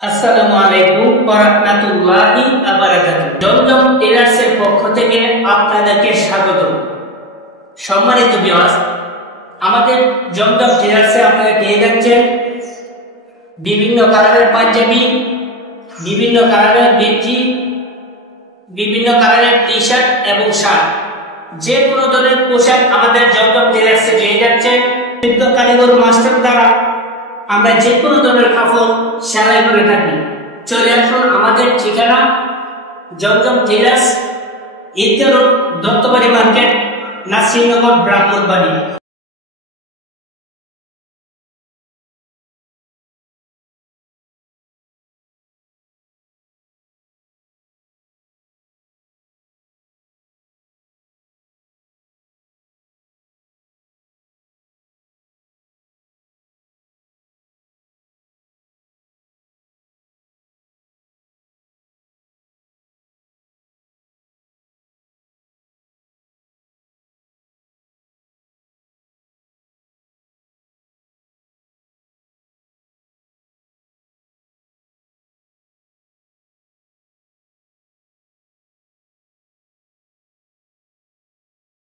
আসসালামু আলাইকুম ওয়া রাহমাতুল্লাহি ওয়া বারাকাতুহু। জমজম টেলার্সের পক্ষ থেকে আপনাদেরকে স্বাগত। সম্মানিত ভিউয়ার্স, আমাদের জমজম টেলার্সে আপনারা পেয়ে যাচ্ছেন বিভিন্ন কালারের পাঞ্জাবি, বিভিন্ন কালারের গেঞ্জি, বিভিন্ন কালারের টি-শার্ট এবং শার্ট। যে কোনো ধরনের পোশাক আমাদের জমজম টেলার্সে পেয়ে যাচ্ছেন। বিদ্যুৎ কারিগর মাস্টার দ্বারা আমরা যে কোনো ধরনের কাপড় সেলাই করে থাকি। চলে আসুন, আমাদের ঠিকানা জমজম টেলার্স, ঈদগাহ রোড, দত্তবাড়ি মার্কেট, নাসিরনগর, ব্রাহ্মণবাড়ি।